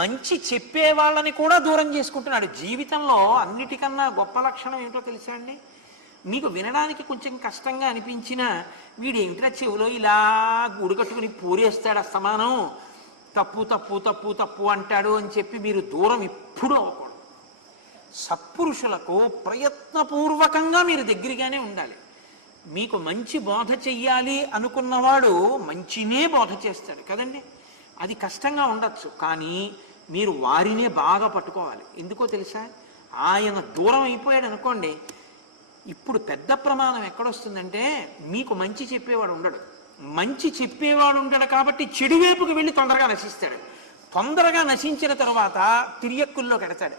మంచి చెప్పే వాళ్ళని కూడా దూరం చేసుకుంటున్నాడు. జీవితంలో అన్నిటికన్నా గొప్ప లక్షణం ఏమిటో తెలుసా అండి? మీకు వినడానికి కొంచెం కష్టంగా అనిపించినా వీడు ఏమిట్రా చెవులో ఇలా గూడు కట్టుకుని పూరేస్తాడు అస్తమానం, తప్పు తప్పు తప్పు తప్పు అంటాడు అని చెప్పి మీరు దూరం ఎప్పుడూ అవ్వకూడదు. సత్పురుషులకు ప్రయత్నపూర్వకంగా మీరు దగ్గరగానే ఉండాలి. మీకు మంచి బోధ చెయ్యాలి అనుకున్నవాడు మంచినే బోధ చేస్తాడు కదండి. అది కష్టంగా ఉండొచ్చు, కానీ మీరు వారినే బాగా పట్టుకోవాలి. ఎందుకో తెలుసా? ఆయన దూరం అయిపోయాడు అనుకోండి, ఇప్పుడు పెద్ద ప్రమాదం ఎక్కడొస్తుందంటే మీకు మంచి చెప్పేవాడు ఉండడు. మంచి చెప్పేవాడు ఉండడు కాబట్టి చెడు వైపుకి వెళ్ళి తొందరగా నశిస్తాడు. తొందరగా నశించిన తర్వాత తిరియక్కుల్లోకి ఎడతాడు.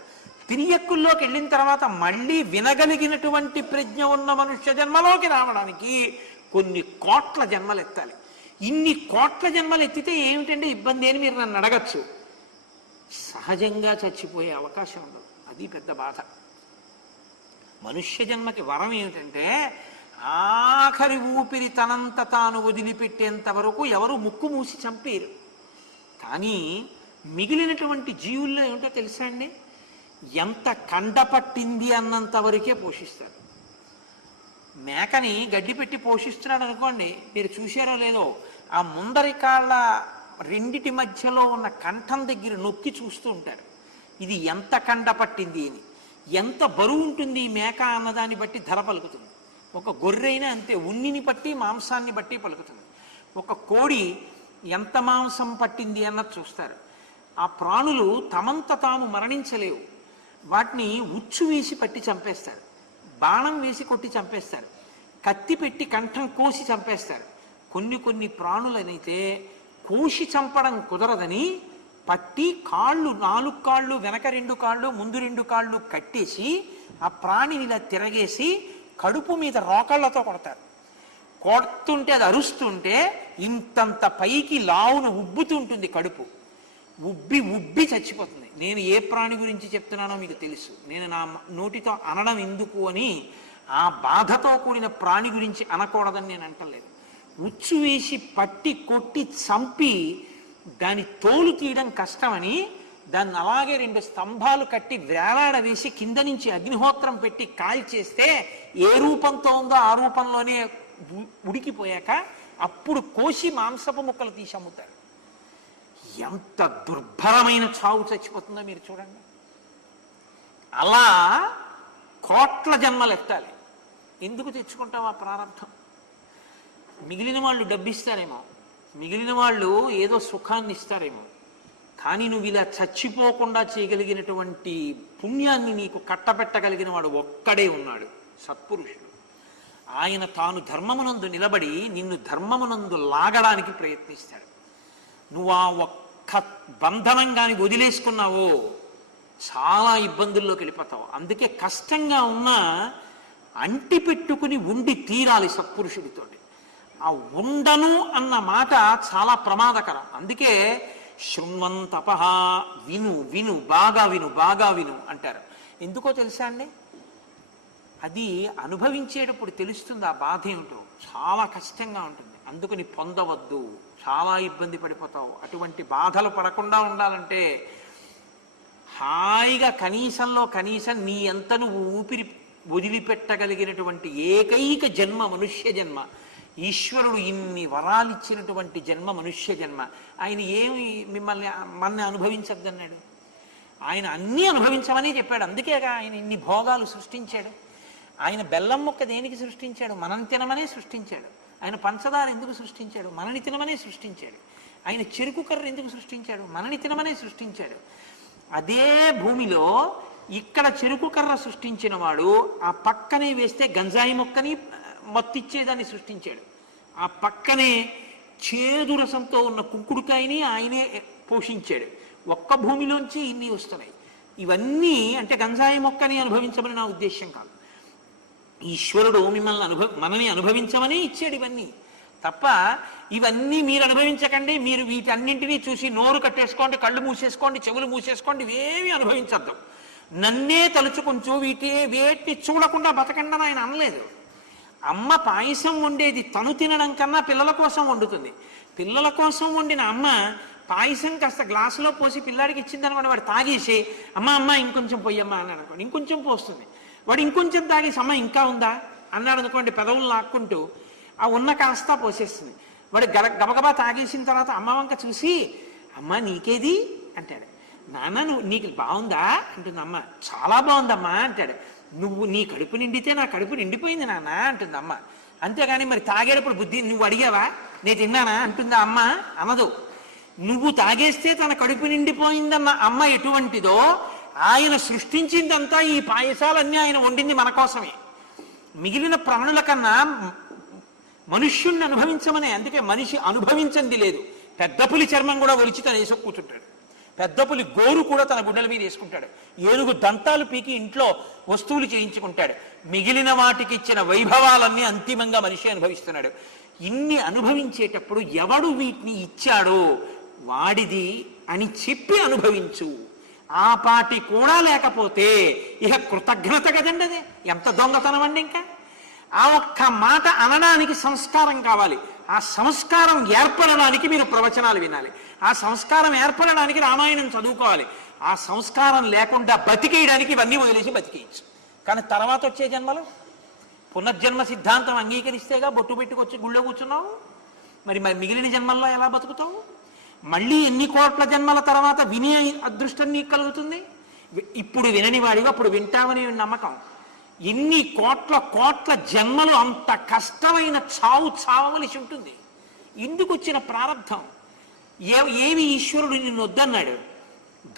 తిరియక్కుల్లోకి వెళ్ళిన తర్వాత మళ్ళీ వినగలిగినటువంటి ప్రజ్ఞ ఉన్న మనుష్య జన్మలోకి రావడానికి కొన్ని కోట్ల జన్మలు ఎత్తాలి. ఇన్ని కోట్ల జన్మలు ఎత్తితే ఏమిటంటే ఇబ్బంది అని మీరు నన్ను అడగచ్చు. సహజంగా చచ్చిపోయే అవకాశం ఉండదు. అది పెద్ద బాధ. మనుష్య జన్మకి వరం ఏమిటంటే ఆఖరి ఊపిరి తనంత తాను వదిలిపెట్టేంత వరకు ఎవరు ముక్కు మూసి చంపేరు. కానీ మిగిలినటువంటి జీవుల్లో ఏమిటో తెలుసా అండి? ఎంత కండపట్టింది అన్నంత వరకే పోషిస్తారు. మేకని గడ్డి పెట్టి పోషిస్తున్నాడు అనుకోండి, మీరు చూసారో లేదో, ఆ ముందరి కాళ్ళ రెండిటి మధ్యలో ఉన్న కంఠం దగ్గర నొక్కి చూస్తూ ఉంటారు ఇది ఎంత కండపట్టింది అని. ఎంత బరువు ఉంటుంది ఈ మేక అన్నదాన్ని బట్టి ధర పలుకుతుంది. ఒక గొర్రెైనా అంతే, ఉన్నిని బట్టి మాంసాన్ని బట్టి పలుకుతుంది. ఒక కోడి ఎంత మాంసం పట్టింది అన్నది చూస్తారు. ఆ ప్రాణులు తమంత తాము మరణించలేవు. వాటిని ఉచ్చు వేసి పట్టి చంపేస్తారు, బాణం వేసి కొట్టి చంపేస్తారు, కత్తి పెట్టి కంఠం కోసి చంపేస్తారు. కొన్ని ప్రాణులనైతే కోసి చంపడం కుదరదని పట్టి కాళ్ళు, 4 కాళ్ళు, వెనక 2 కాళ్ళు, ముందు 2 కాళ్ళు కట్టేసి ఆ ప్రాణిని ఇలా తిరగేసి కడుపు మీద రోకళ్లతో కొడతారు. కొడుతుంటే అది అరుస్తుంటే ఇంతంత పైకి లావున ఉబ్బుతుంటుంది కడుపు. ఉబ్బి ఉబ్బి చచ్చిపోతుంది. నేను ఏ ప్రాణి గురించి చెప్తున్నానో మీకు తెలుసు. నేను నా నోటితో అనడం ఎందుకు అని ఆ బాధతో కూడిన ప్రాణి గురించి అనకూడదని నేను అంటలేదు. ఉచ్చు వేసి పట్టి కొట్టి చంపి దాని తోలు తీయడం కష్టమని దాన్ని అలాగే 2 స్తంభాలు కట్టి వేలాడవేసి కింద నుంచి అగ్నిహోత్రం పెట్టి కాల్చేస్తే ఏ రూపంతో ఉందో ఆ రూపంలోనే ఉడికిపోయాక అప్పుడు కోసి మాంసపు ముక్కలు తీసి అమ్ముతారు. ఎంత దుర్భరమైన చావు చచ్చిపోతుందో మీరు చూడండి. అలా కోట్ల జన్మలు ఎత్తాలి. ఎందుకు తెచ్చుకుంటావు ఆ ప్రారంభం? మిగిలిన వాళ్ళు డబ్బిస్తారేమో, మిగిలిన వాళ్ళు ఏదో సుఖాన్ని ఇస్తారేమో, కానీ నువ్వు ఇలా చచ్చిపోకుండా చేయగలిగినటువంటి పుణ్యాన్ని నీకు కట్టబెట్టగలిగిన వాడు ఒక్కడే ఉన్నాడు, సత్పురుషుడు. ఆయన తాను ధర్మమునందు నిలబడి నిన్ను ధర్మమునందు లాగడానికి ప్రయత్నిస్తాడు. నువ్వు ఆ ఒక్క బంధనం కానీ వదిలేసుకున్నావో చాలా ఇబ్బందుల్లోకి వెళ్ళిపోతావు. అందుకే కష్టంగా ఉన్నా అంటి పెట్టుకుని ఉండి తీరాలి సత్పురుషుడితో. ఆ ఉండను అన్న మాట చాలా ప్రమాదకరం. అందుకే శృణ్వంతపః, విను విను బాగా విను బాగా విను అంటారు. ఎందుకో తెలుసా అండి? అది అనుభవించేటప్పుడు తెలుస్తుంది ఆ బాధ ఏమిటో. చాలా కష్టంగా ఉంటుంది. అందుకని పొందవద్దు, చాలా ఇబ్బంది పడిపోతావు. అటువంటి బాధలు పడకుండా ఉండాలంటే హాయిగా కనీసంలో కనీసం నీ ఎంత నువ్వు ఊపిరి వదిలిపెట్టగలిగినటువంటి ఏకైక జన్మ మనుష్య జన్మ. ఈశ్వరుడు ఇన్ని వరాలిచ్చినటువంటి జన్మ మనుష్య జన్మ. ఆయన ఏమి మనల్ని అనుభవించద్దన్నాడు? ఆయన అన్నీ అనుభవించమని చెప్పాడు. అందుకే ఆయన ఇన్ని భోగాలు సృష్టించాడు. ఆయన బెల్లం ముక్క దేనికి సృష్టించాడు? మనం తినమనే సృష్టించాడు. ఆయన పంచదార ఎందుకు సృష్టించాడు? మనని తినమనే సృష్టించాడు. ఆయన చెరుకు కర్ర ఎందుకు సృష్టించాడు? మనని తినమనే సృష్టించాడు. అదే భూమిలో ఇక్కడ చెరుకు కర్ర సృష్టించిన వాడు ఆ పక్కనే వేస్తే గంజాయి మొక్కని మత్తిచ్చేదాన్ని సృష్టించాడు. ఆ పక్కనే చేదు రసంతో ఉన్న కుంకుడుకాయని ఆయనే పోషించాడు. ఒక్క భూమిలోంచి ఇన్ని వస్తున్నాయి. ఇవన్నీ అంటే గంజాయి మొక్కని అనుభవించమని నా ఉద్దేశ్యం కాదు. ఈశ్వరుడు మనని అనుభవించమని ఇచ్చాడు ఇవన్నీ తప్ప ఇవన్నీ మీరు అనుభవించకండి, మీరు వీటన్నింటినీ చూసి నోరు కట్టేసుకోండి, కళ్ళు మూసేసుకోండి, చెవులు మూసేసుకోండి, ఇవేమీ అనుభవించద్దు, నన్నే తలుచుకుంటూ వేటిని చూడకుండా బతకండి అని ఆయన అనలేదు. అమ్మ పాయసం వండేది తను తినడం కన్నా పిల్లల కోసం వండుతుంది. పిల్లల కోసం వండిన అమ్మ పాయసం కాస్త గ్లాసులో పోసి పిల్లాడికి ఇచ్చిందనుకోండి, వాడు తాగేసి అమ్మ అమ్మ ఇంకొంచెం పొయ్యమ్మా అన్నాడు అనుకోండి, ఇంకొంచెం పోస్తుంది. వాడు ఇంకొంచెం తాగేసి అమ్మ ఇంకా ఉందా అన్నాడు అనుకోండి, పెదవులు లాక్కుంటూ ఆ ఉన్న కాస్త పోసేస్తుంది. వాడు గబగబా తాగేసిన తర్వాత అమ్మ వంక చూసి అమ్మ నీకేది అంటాడు. నాన్న నువ్వు నీకు బాగుందా అంటుంది అమ్మ. చాలా బాగుందమ్మా అంటాడు. నువ్వు నీ కడుపు నిండితే నా కడుపు నిండిపోయింది నాన్న అంటుంది అమ్మ. అంతేగాని మరి తాగేటప్పుడు బుద్ధి నువ్వు అడిగావా నేను తిన్నానా అంటుందా అమ్మ? అనదు. నువ్వు తాగేస్తే తన కడుపు నిండిపోయిందన్న అమ్మ ఎటువంటిదో, ఆయన సృష్టించిందంతా ఈ పాయసాలన్నీ ఆయన వండింది మన కోసమే. మిగిలిన ప్రాణుల కన్నా మనుష్యుణ్ణి అనుభవించమనే. అందుకే మనిషి అనుభవించింది లేదు. పెద్ద పులి చర్మం కూడా ఒలిచి తను వేసుకు కూర్చుంటాడు. పెద్ద పులి గోరు కూడా తన గుడ్డల మీద వేసుకుంటాడు. ఏనుగు దంతాలు పీకి ఇంట్లో వస్తువులు చేయించుకుంటాడు. మిగిలిన వాటికి ఇచ్చిన వైభవాలన్నీ అంతిమంగా మనిషి అనుభవిస్తున్నాడు. ఇన్ని అనుభవించేటప్పుడు ఎవడు వీటిని ఇచ్చాడో వాడిది అని చెప్పి అనుభవించు. ఆ పాటి కూడా లేకపోతే ఇక కృతజ్ఞత కదండి. అది ఎంత దొంగతనం అండి. ఇంకా ఆ ఒక్క మాట అనడానికి సంస్కారం కావాలి. ఆ సంస్కారం ఏర్పడడానికి మీరు ప్రవచనాలు వినాలి. ఆ సంస్కారం ఏర్పడడానికి రామాయణం చదువుకోవాలి. ఆ సంస్కారం లేకుండా బతికేయడానికి ఇవన్నీ వదిలేసి బతికేయచ్చు. కానీ తర్వాత వచ్చే జన్మలో పునర్జన్మ సిద్ధాంతం అంగీకరిస్తేగా బొట్టు పెట్టుకొచ్చి గుళ్ళో కూర్చున్నావు. మరి మిగిలిన జన్మల్లో ఎలా బతుకుతావు? మళ్ళీ ఎన్ని కోట్ల జన్మల తర్వాత వినే అదృష్టం నీకు కలుగుతుంది? ఇప్పుడు వినని వాడిగా అప్పుడు వింటామని నమ్మకం. ఎన్ని కోట్ల జన్మలు అంత కష్టమైన చావు చావవలసి ఉంటుంది. ఎందుకు వచ్చిన ప్రారంధం? ఏమి ఈశ్వరుడు నిన్ను వద్దన్నాడు?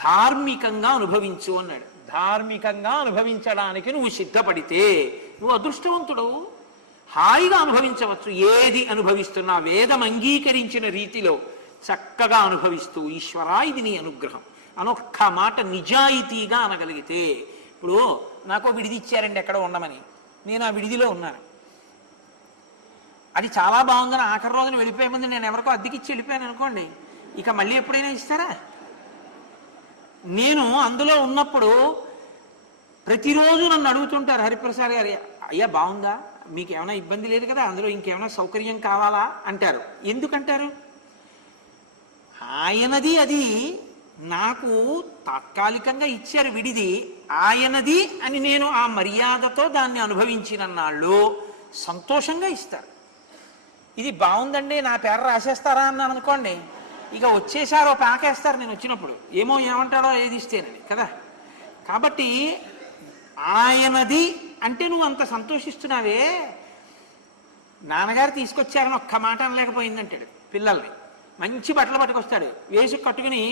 ధార్మికంగా అనుభవించు అన్నాడు. ధార్మికంగా అనుభవించడానికి నువ్వు సిద్ధపడితే నువ్వు అదృష్టవంతుడు. హాయిగా అనుభవించవచ్చు. ఏది అనుభవిస్తున్నా వేదం అంగీకరించిన రీతిలో చక్కగా అనుభవిస్తూ ఈశ్వరా ఇది నీ అనుగ్రహం అనొక్క మాట నిజాయితీగా అనగలిగితే. ఇప్పుడు నాకు విడిది ఇచ్చారండి ఎక్కడో ఉండమని, నేను ఆ విడిదిలో ఉన్నాను. అది చాలా బాగుందని ఆఖరి రోజున వెళ్ళిపోయే ముందు నేను ఎవరికో అద్దెకిచ్చి వెళ్ళిపోయాను అనుకోండి, ఇక మళ్ళీ ఎప్పుడైనా ఇస్తారా? నేను అందులో ఉన్నప్పుడు ప్రతిరోజు నన్ను అడుగుతుంటారు, హరిప్రసాద్ గారు అయ్యా బాగుందా, మీకు ఏమైనా ఇబ్బంది లేదు కదా, అందులో ఇంకేమైనా సౌకర్యం కావాలా అంటారు. ఎందుకంటారు? ఆయనది అది నాకు తాత్కాలికంగా ఇచ్చారు విడిది, ఆయనది అని నేను ఆ మర్యాదతో దాన్ని అనుభవించిన నాళ్ళు సంతోషంగా ఇస్తారు. ఇది బాగుందండి నా పేరు రాసేస్తారా అన్నాను అనుకోండి, ఇక వచ్చేసారో పాకేస్తారు నేను వచ్చినప్పుడు, ఏమో ఏమంటారో ఏది ఇస్తేనని కదా. కాబట్టి ఆయనది అంటే నువ్వు అంత సంతోషిస్తున్నావే. నాన్నగారు తీసుకొచ్చారని ఒక్క మాట అనలేకపోయిందంటాడు. పిల్లల్ని మంచి బట్టలు పట్టుకొస్తాడు, వేసి కట్టుకుని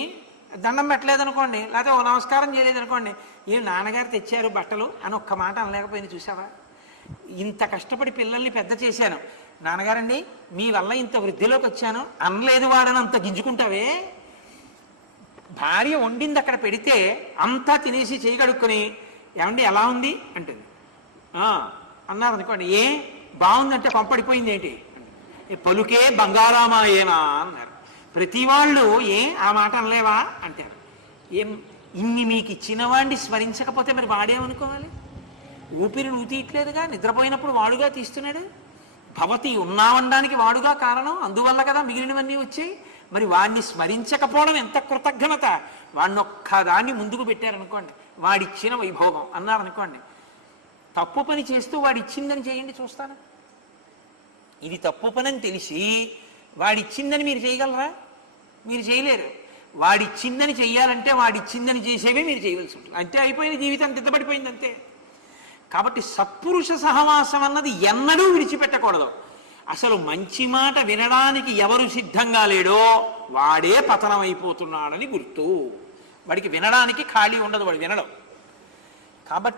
దండం పెట్టలేదనుకోండి, లేకపోతే ఓ నమస్కారం చేయలేదనుకోండి, ఏం నాన్నగారు తెచ్చారు బట్టలు అని ఒక్క మాట అనలేకపోయింది. చూసావా, ఇంత కష్టపడి పిల్లల్ని పెద్ద చేశాను, నాన్నగారండి మీ వల్ల ఇంత వృద్ధిలోకి వచ్చాను అనలేదు వాడని అంత గింజుకుంటావే. భార్య వండింది అక్కడ పెడితే అంతా తినేసి చేయగడుక్కొని ఏమండి ఎలా ఉంది అంటుంది. అన్నారు అనుకోండి, ఏ బాగుందంటే పంపడిపోయింది ఏంటి, పలుకే బంగారామాయేనా అన్నారు. ప్రతి వాళ్ళు ఏ ఆ మాట అనలేవా అంటారు. ఏం ఇన్ని మీకు ఇచ్చిన వాడిని స్మరించకపోతే మరి వాడేమనుకోవాలి? ఊపిరిని ఊతీయట్లేదుగా, నిద్రపోయినప్పుడు వాడుగా తీస్తున్నాడు. భవతి ఉన్నావనడానికి వాడుగా కారణం, అందువల్ల కదా మిగిలినవన్నీ వచ్చాయి. మరి వాడిని స్మరించకపోవడం ఎంత కృతజ్ఞత. వాడిని ఒక్కదాన్ని ముందుకు పెట్టారనుకోండి, వాడిచ్చిన వైభోగం అన్నారనుకోండి, తప్పు పని చేస్తూ వాడిచ్చిందని చేయండి చూస్తాను. ఇది తప్పు పని అని తెలిసి వాడిచ్చిందని మీరు చేయగలరా? మీరు చేయలేరు. వాడిచ్చిందని చెయ్యాలంటే వాడిచ్చిందని చేసేవే మీరు చేయవలసి ఉంటుంది. అంతే, అయిపోయిన జీవితం తిద్దబడిపోయింది అంతే. కాబట్టి సత్పురుష సహవాసం అన్నది ఎన్నడూ విడిచిపెట్టకూడదు. అసలు మంచి మాట వినడానికి ఎవరు సిద్ధంగా లేడో వాడే పతనం అయిపోతున్నాడని గుర్తు. వాడికి వినడానికి ఖాళీ ఉండదు, వాడు వినడం. కాబట్టి